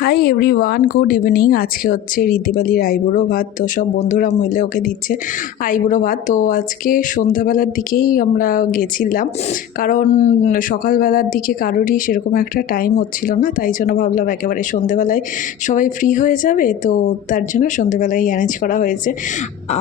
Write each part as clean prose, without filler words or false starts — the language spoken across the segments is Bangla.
Hi everyone, good evening. আজকে হচ্ছে ঋদ্ধিবালির আইবুড়ো ভাত। তো সব বন্ধুরা মিলে ওকে দিচ্ছে আইবুড়ো ভাত। তো আজকে সন্ধ্যাবেলার দিকেই আমরা গেছিলাম, কারণ সকালবেলার দিকে কারোরই সেরকম একটা টাইম হচ্ছিল না, তাই জন্য ভাবলাম একেবারে সন্ধ্যেবেলায় সবাই ফ্রি হয়ে যাবে, তো তার জন্য সন্ধ্যেবেলায় অ্যারেঞ্জ করা হয়েছে।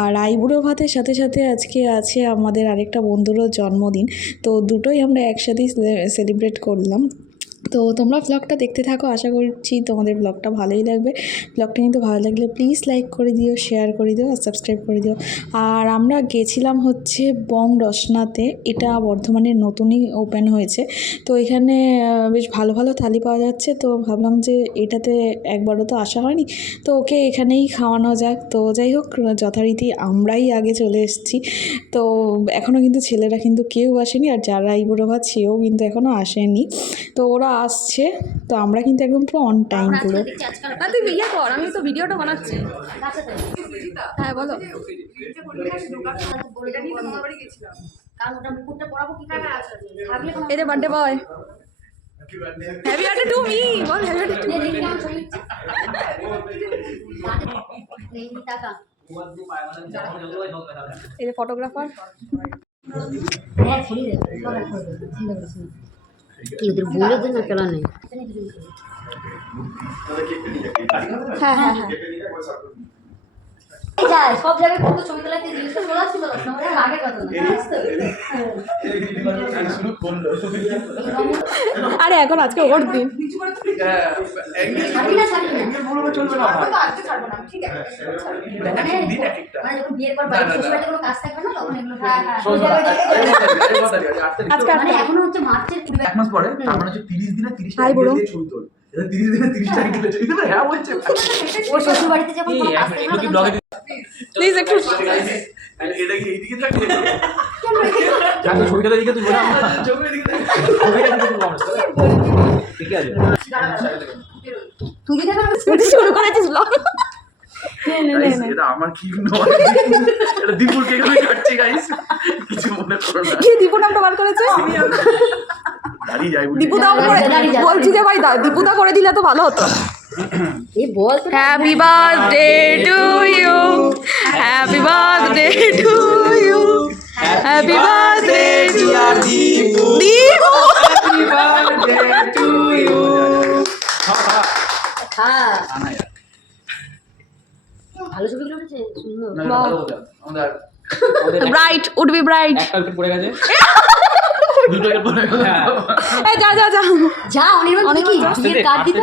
আর আইবুড়ো ভাতের সাথে সাথে আজকে আছে আমাদের আরেকটা বন্ধুরও জন্মদিন, তো দুটোই আমরা একসাথেই সেলিব্রেট করলাম। তো তোমরা ব্লগটা দেখতে থাকো, আশা করছি তোমাদের ব্লগটা ভালোই লাগবে। ব্লগটা কিন্তু ভালো লাগলে প্লিজ লাইক করে দিও, শেয়ার করে দিও আর সাবস্ক্রাইব করে দিও। আর আমরা গেছিলাম হচ্ছে বং রসনাতে, এটা বর্ধমানের নতুনই ওপেন হয়েছে। তো এখানে বেশ ভালো ভালো থালি পাওয়া যাচ্ছে, তো ভাবলাম যে এটাতে একবারও তো আসা হয়নি, তো ওকে এখানেই খাওয়ানো যাক। তো যাই হোক, যথারীতি আমরাই আগে চলে এসেছি। তো এখনও কিন্তু ছেলেরা কিন্তু কেউ আসেনি, আর যারা আইবুড়ো ভাত সেও কিন্তু এখনও আসেনি। তো ওরা আসছে, তো আমরা কিন্তু একদম পুরো অন টাইম পুরো। তুই বিয়ে কর, আমি তো ভিডিওটা বানাচ্ছি। হ্যাঁ বলো। এটা birthday boy, happy birthday to me, ball happy birthday to me. এই যে ফটোগ্রাফার, হ্যাঁ হ্যাঁ হ্যাঁ সব জায়গায় কত ছবি তোলা জিনিসটা চলে আসছিল আগে কথা আরে এখন আজকে ওর দিন। বিয়ের পর বাড়িতে কোনো কাজ থাকবে না তখন এগুলো আজকে এখনো হচ্ছে মার্চের 1 মাস পরে, তার মানে হচ্ছে 30 দিনে 30 টা হাই বুড়ো ছবি তোল। এটা 30 দিনে 30 টা গেলে ছবি তোল। হ্যাঁ বলছে ওর শ্বশুর বাড়িতে যখন কোনো কাজ থাকবে না প্লিজ একটু এটা কি এইদিকে থাকবে? জানো ছবিটা দিকে তুই বলা ছবি এদিকে থাকবে, ছবিটা দিকে তুই বলছ ঠিক আছে। তুই যদি শুরু করেছিস ব্লগ। এটা আমার কি নয়, এটা দীপুর কেক আমি কাটছি গাইস, কিছু মনে করো না। কি দীপু নামটা বার করেছে? দাঁড়িয়ে যাই বলি। দীপু দাও করে বলছি যে ভাই দীপু দা করে দিলে তো ভালো হতো। এই বল তো happy birthday to you, happy birthday to you, happy birthday to Dipu, Dipu happy birthday to you. হ্যাঁ আনা यार ভালো ছবিগুলো উঠেছে সুন্দর না ভালো বলে আমাদের ব্রাইট উড বি ব্রাইট। একটা উইকেট পড়ে গেছে, দুটো উইকেট পড়ে গেছে। এই যা যা যা যা অনির্বাণ কি বিয়ের কার্ড দিতে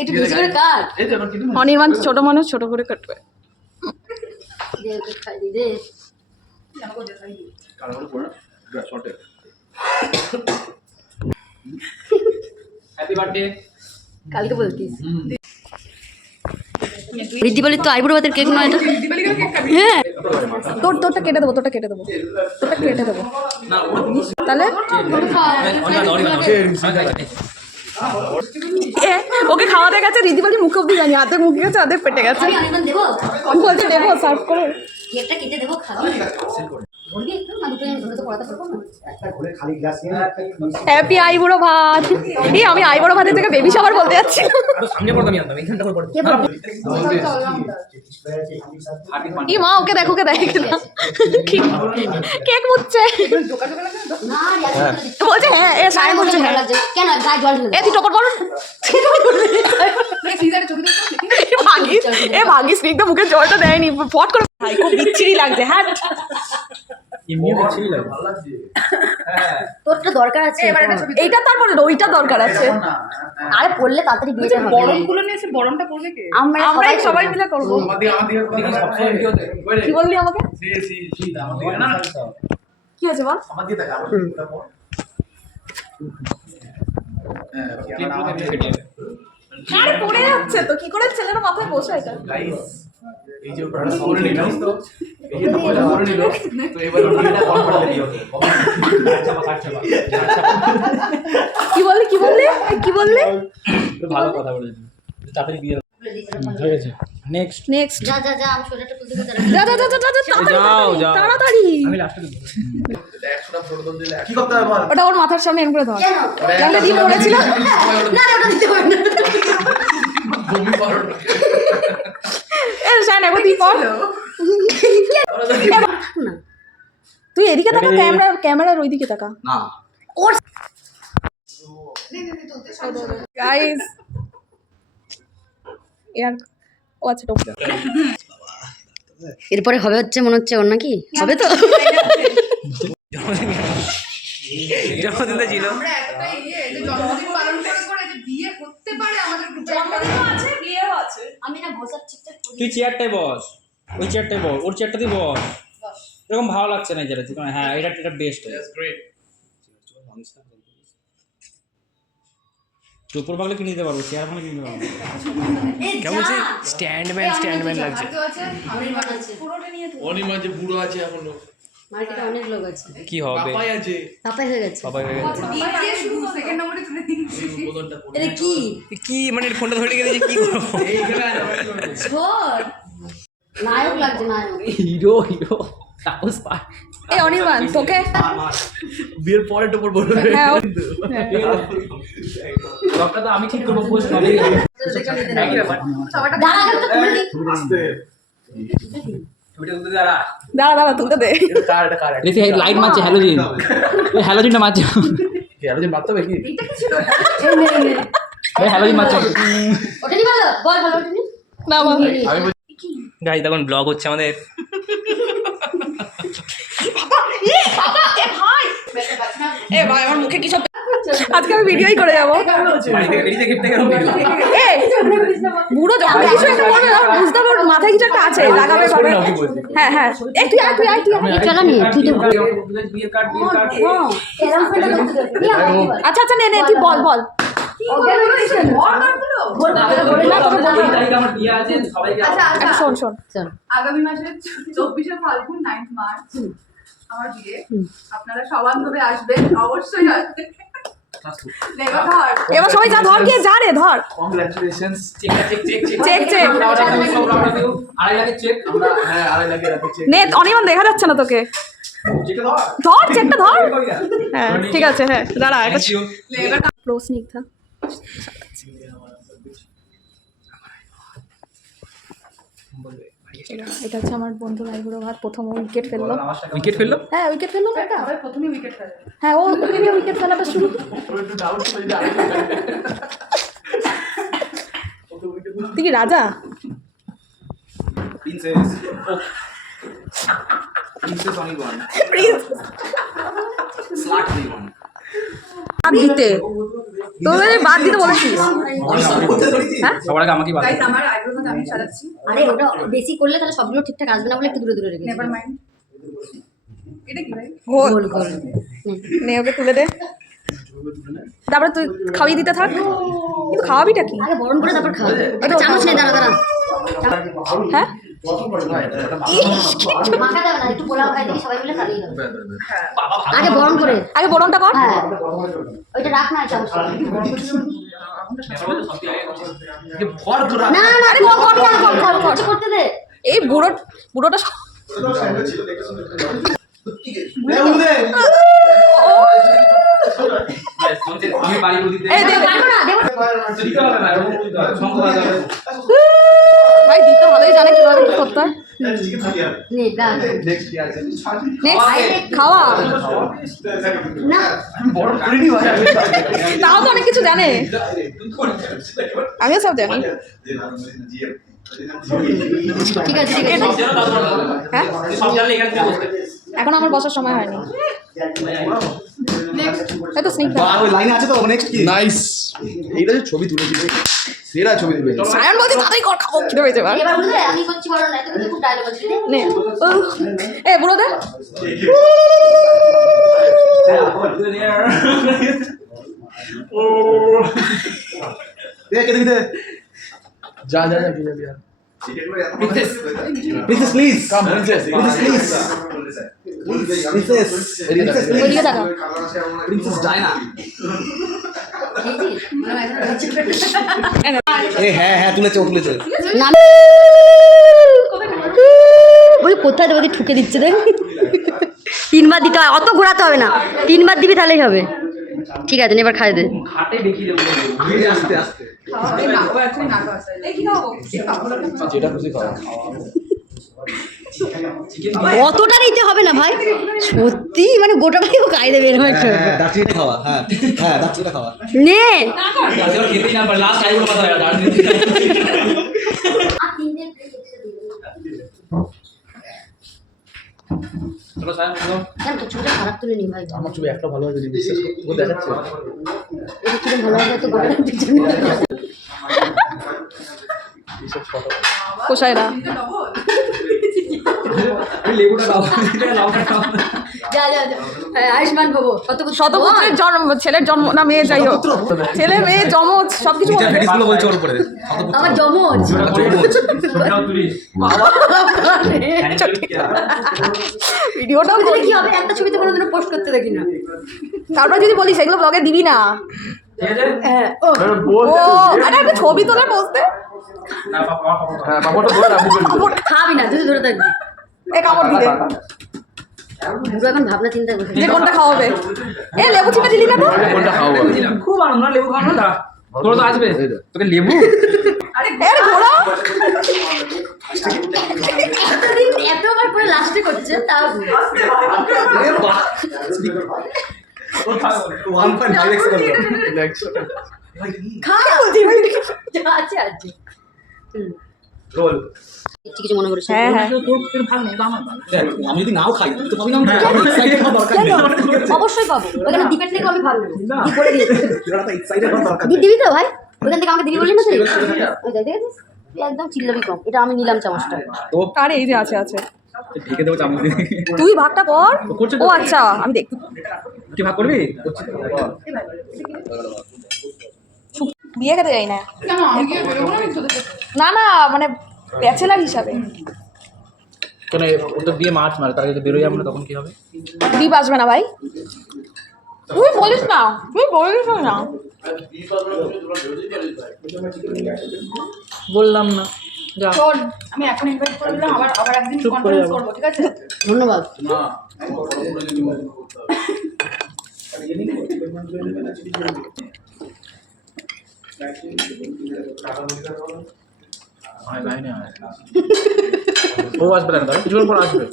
একটু বেশি করে কাট এই যে আমার কিন্তু অনির্বাণ ছোট মানুষ, ছোট করে কাটবে। দে খাই দে কালো কালো পড়া শর্টে। Happy birthday. কালকে বলতিস ঋদ্ধি বলি তো আইবুড়ো ভাতের কেক নয় এটা। হ্যাঁ তোরটা কেটে দেবো, তোরটা কেটে দেবো, তোরটা কেটে দেবো। তাহলে ওকে খাওয়াতে গেছে, ঋদ্ধিবালি মুখে অব্দি জানি, অর্ধেক মুখে গেছে অর্ধেক পেটে গেছে। আমি অনির্বাণ দেবো আমি বলছি দেবো, সার্ভ করে। কেকটা কেটে দেবো খাওয়া বলবি একটু না দুটো ধরে তো পড়াতে পারবো না হ্যাপি আইবুড়ো ভাত। এই আমি আইবুড়ো ভাতের থেকে বেবি শাওয়ার বলতে যাচ্ছি। সামনে পড়তাম আমি আনতাম এখানটা করে কে বলবো এই মা ওকে দেখো, ওকে দেখে না কেক মুচ্ছে না বলছে হ্যাঁ, এ সাই বলছে হ্যাঁ। কেন গায়ে জল ঢেলে এ তুই টপর পর ভাগিস, এ ভাগিস কিন্তু মুখে জলটা দেয়নি, ফট করে ভাই খুব বিচ্ছিরি লাগছে। হ্যাঁ এমনি দেখছিলি লাগে ভালো লাগছে। হ্যাঁ তোরটা দরকার আছে এইটা, তারপরে ওইটা দরকার আছে। আরে পড়লে তাড়াতাড়ি বিয়েটা হবে বরমগুলো নিয়ে এসে বরমটা করবে কে? আমরা সবাই মিলে করবো। আমাদের সব সময় ভিডিও দেখ কি বললি আমাকে? সি আমাদের না না কি আছে বল? আমাদের দেখ এটা পর আরে পড়ে যাচ্ছে তো, কি করে ছেলেরা মাথায় বসে এটা? গাইস এই যে উপরে খবর নিল তো এই যে খবর নিল তো এবার ভিডিওটা কল করে দিও আচ্ছা কি বললি, কি বললি, কি বললি? ভালো কথা বলেছিস তাড়াতাড়ি বিয়ে হয়ে গেছে। নেক্সট নেক্সট যা যা যা আমি সোজাটা তুলতে যা যা যা যা যা তাড়াতাড়ি। আমি লাস্টে দেব 100টা ফটো তুলতে দিলে কি করতে হবে বল? ওটা ওর মাথার সামনে এমন করে ধর। কেন জানলে দিয়ে পড়েছিল না ওটা দিতে পারবে না পর তুই এদিকে তাকা, ক্যামেরার ওইদিকে তাকা। না গাইস ইয়ার ও আচ্ছা টোপ এরপরে হবে হচ্ছে মনে হচ্ছে ওর নাকি হবে তো জন্মদিনটা ছিল আমি না বসার ঠিকঠাক তুই চেয়ারটায় বস, ওই চেয়ারটায় বস, ওর চেয়ারটাতেই বস। এরকম ভালো লাগছে না যেটা, হ্যাঁ এটা বেস্ট। উপর ভাগলে কিনে দিতে পারবো, চেয়ার ভাগলে কিনে দিতে পারবো। কেমন বলছি স্ট্যান্ডম্যান লাগছে অনিমা যে বুড়ো আছে এখনো মার্কেটে অনেক লোক আছে, কি হবে পাপাই আছে পাপাই হয়ে গেছে। সবাই হয়ে গেছে বোতলটা এটা কি কি মানে ফোনটা ধরে রেখে দিয়েছে কি করবো ছোট নায়ক লাগছে, নায়ক। হিরো তাপস পাল এই অনির্বাণ তোকে বিয়ের পরে টোপর বলবে হ্যাঁ ব্লগটা তো আমি ঠিক করবো, পোস্ট হবে। দাঁড়া আগে তো খুলে দিই। দাঁড়া দাঁড়া তুলতে দে। কার এটা কার দেখি লাইট মারছে, হ্যালোজিন, এই হ্যালোজিনটা মারছে, আরো যে মারতে হবে কি এই হ্যালোজিন মারছে। ওটা নি ভালো বল ভালো ওটা নি না মা গাইস তখন ব্লগ হচ্ছে আমাদের এ ভাই আমার মুখে কি সব আজকে আমি ভিডিওই করে যাবো। এই বুড়ো যখন কিছু একটা বলবে না বুঝতে পারবো মাথায় কিছু একটা আছে লাগাবে ভাবে। হ্যাঁ হ্যাঁ এই তুই আয় তুই আয় তুই আয়। চলা নি তুই তো বিয়ের কার্ড, বিয়ের কার্ড। এরকম ফেলে করতে দে নি আমার আচ্ছা আচ্ছা নে নে তুই বল বল আমার বিয়ে আছে, সবাইকে একটা শোন শোন আগামী মাসের 24শে ফাল্গুন 9th মার্চ আমার বিয়ে। আপনারা সবান্ধবে আসবেন, অবশ্যই আসবেন। নেভার ধর এবার সবাই যা ধর গিয়ে যা রে ধর কংগ্রাচুলেশনস চেক চেক আড়াই লাখের চেক। আমরা হ্যাঁ আড়াই লাখের রাখি চেক নে অনির্বাণ দেখা যাচ্ছে না তোকে, ধর চেকটা ধর। হ্যাঁ ঠিক আছে হ্যাঁ দাঁড়া একটা প্রো স্নিগ্ধা। এটা হচ্ছে আমার বন্ধুর আইবুড়ো ভাত, প্রথম উইকেট ফেললো। উইকেট ফেললো হ্যাঁ উইকেট ফেললো একটা সবাই প্রথমে উইকেট ফেলে। হ্যাঁ ও উইকেট ফেলাটা শুরু। একটু ডাউট ছিল যে তুই কি রাজা? প্রিন্সেস অনির্বাণ স্লাট অনির্বাণ বাদ দিতে তোদের বাদ দিতে বলেছিস হ্যাঁ সবার আগে আমাকেই বাদ গাইস আমার আইব্রো ভাত আমি সাজাচ্ছি। আরে ওটা বেশি করলে তাহলে সবগুলো ঠিকঠাক আসবে না বলে একটু দূরে দূরে রেখে নেভার মাইন্ড। এটা কি ভাই? গোল গোল গোল নে ওকে তুলে দে, তারপরে তুই খাওয়িয়ে দিতে থাক। কিন্তু খাওয়াবিটা কি? আগে বরণ করে তারপর খাও। এটা চামচ নেই, দাঁড়া দাঁড়া হ্যাঁ মাখা দেবে না, একটু পোলাও খাই দিই সবাই মিলে তাহলেই হবে। আগে বরণ করে আগে বরণটা কর। হ্যাঁ ওইটা রাখ না চামচ ভর করা না না আরে কর কর কর কর করতে দে। এই বুড়োটা আমি বাড়ি করে দিতে এই দে পারবো না দেব দিতে হবে না, এরকম দিতে হবে, সংখ্যা দিতে হবে। ভাই দিতে ভালোই জানে কিভাবে কি করতে হয়। নে দা নেক্সট কি আছে নেক্সট খাওয়া না বড় করে নি ভাই তাও তো অনেক কিছু জানে, আমিও সব জানি। ঠিক আছে ঠিক আছে হ্যাঁ সব জানলে এখানে থেকে বসতে। এখন আমার বসার সময় হয়নি। এই তো স্নিগ্ধা ওই লাইনে আছে তো নেক্সট কি নাইস এইটা যে ছবি তুলেছি সেরা ছবি তুলেছি সায়ন বলছে তাড়াতাড়ি কর, খাবো খিদে পেয়েছে এবার। এবার বলতে আমি করছি বড় না তুমি খুব ডায়লগ আছে নে এ বুড়ো দে দেখ এদিকে দে যা যা যা যা যা princess please come princess please princess ওইদিকে তাকা। প্রিন্সেস ডায়না এ হ্যাঁ হ্যাঁ তুলেছে না ওই কোথায় দেবো ঠুকে দিচ্ছে দেখ। 3 বার দিতে হয়, অত ঘোরাতে হবে না, 3 বার দিবি তাহলেই হবে। ঠিক আছে এবার খাই দে। খাটে দেখিয়ে দেবো। আস্তে আস্তে এই নাকো আছে নাকো আছে। এই কি খাবো? যেটা খুশি খাও অতটা নিতে হবে না ভাই, সত্যি মানে গোটাটাই ও খাই দেবে এরকম একটা ব্যাপার। দার্জিলিংটা খাওয়া, হ্যাঁ হ্যাঁ দার্জিলিংটা খাওয়া। নে খেতেই না পারে লাস্ট আইবুড়ো কথা হয় দার্জিলিং চলো সায়ন চলো কেন তো ছবিটা খারাপ তুলে নি ভাই, আমার ছবি একটা ভালো হয়েছে বিশ্বাস করতে দেখাচ্ছে। এটা কিরকম ভালো হবে তো গোটাটার পিছনে পোষায় না। লেবুটা দাও লঙ্কা খাও যা যা যা আয়ুষ্মান ভব কত শতপুত্রের জন্ম, ছেলের জন্ম না মেয়ে, যাই হোক ছেলে মেয়ে জমজ সবকিছু বলে দে। ফেটিসগুলো বলছে ওর উপরে আমার জমজ ছোটটাও তুলি ভিডিওটাও ছবিতে কি হবে, একটা ছবিতে কোনোদিনও পোস্ট করতে দেখি না। তারপর যদি বলিস এগুলো ব্লগে দিবি না। ঠিক আছে হ্যাঁ ও ও আরে একটা ছবি তোলে পোস্টে। হ্যাঁ বাবাটা বলে না বুঝলি খাবি না, তুই ধরে থাকবি। এ কামড় দিলে পুরো এখন ভাবনা চিন্তা করছে যে কোনটা খাওয়াবে। এ লেবু চিপে দিলি না তো? কোনটা খাওয়াবো খুব আনন্দ লেবু খাওয়ানো না তোর তো আসবে তোকে লেবু আরে ঘোড়া এতদিন এতবার করে লাস্টে করছে তা 1.5x খা যা আছে আছে রোল। কিছু মনে করিস না। হ্যাঁ হ্যাঁ তোর ভাগ নেই তো আমার ভাগ আমি যদি নাও খাই তুই তো পাবি না, এক্সাইটেড হওয়া দরকার নেই। অবশ্যই পাবো, ওখানে দ্বীপের থেকে আমি ভালো দি করে দিয়েছি। তোরা তো এক্সাইটেড হওয়া দরকার দি নেই। দিবি তো ভাই, ওখান থেকে আমাকে দিবি বললি না তুই? ওই দেখ দেখেছিস একদম চিল্লাবি কম। এটা আমি নিলাম চামচটা। আরে এই যে আছে আছে, ঢেকে দেবো চামচ দিয়ে তুই ভাগটা কর। করছে তো। ও আচ্ছা আমি দেখ কি ভাগ করবি বিয়ে খেতে যাই না। কেন আমি কি বেরোবো না তোদের সাথে? না না মানে ব্যাচেলার হিসাবে। কেন ওটা দিয়ে মাছ মারে তারা যদি বেরোয় আমরা তখন কি হবে দীপ আসবে না ভাই, তুই বলিস না, তুই বলিস না। বললাম না যা শোন, আমি এখন ইনভাইট করে দিলাম, আবার একদিন চুপ করে কনফারেন্স যাবো। করবো, ঠিক আছে? ধন্যবাদ। ও আসবে না কিছুক্ষণ পর আসবে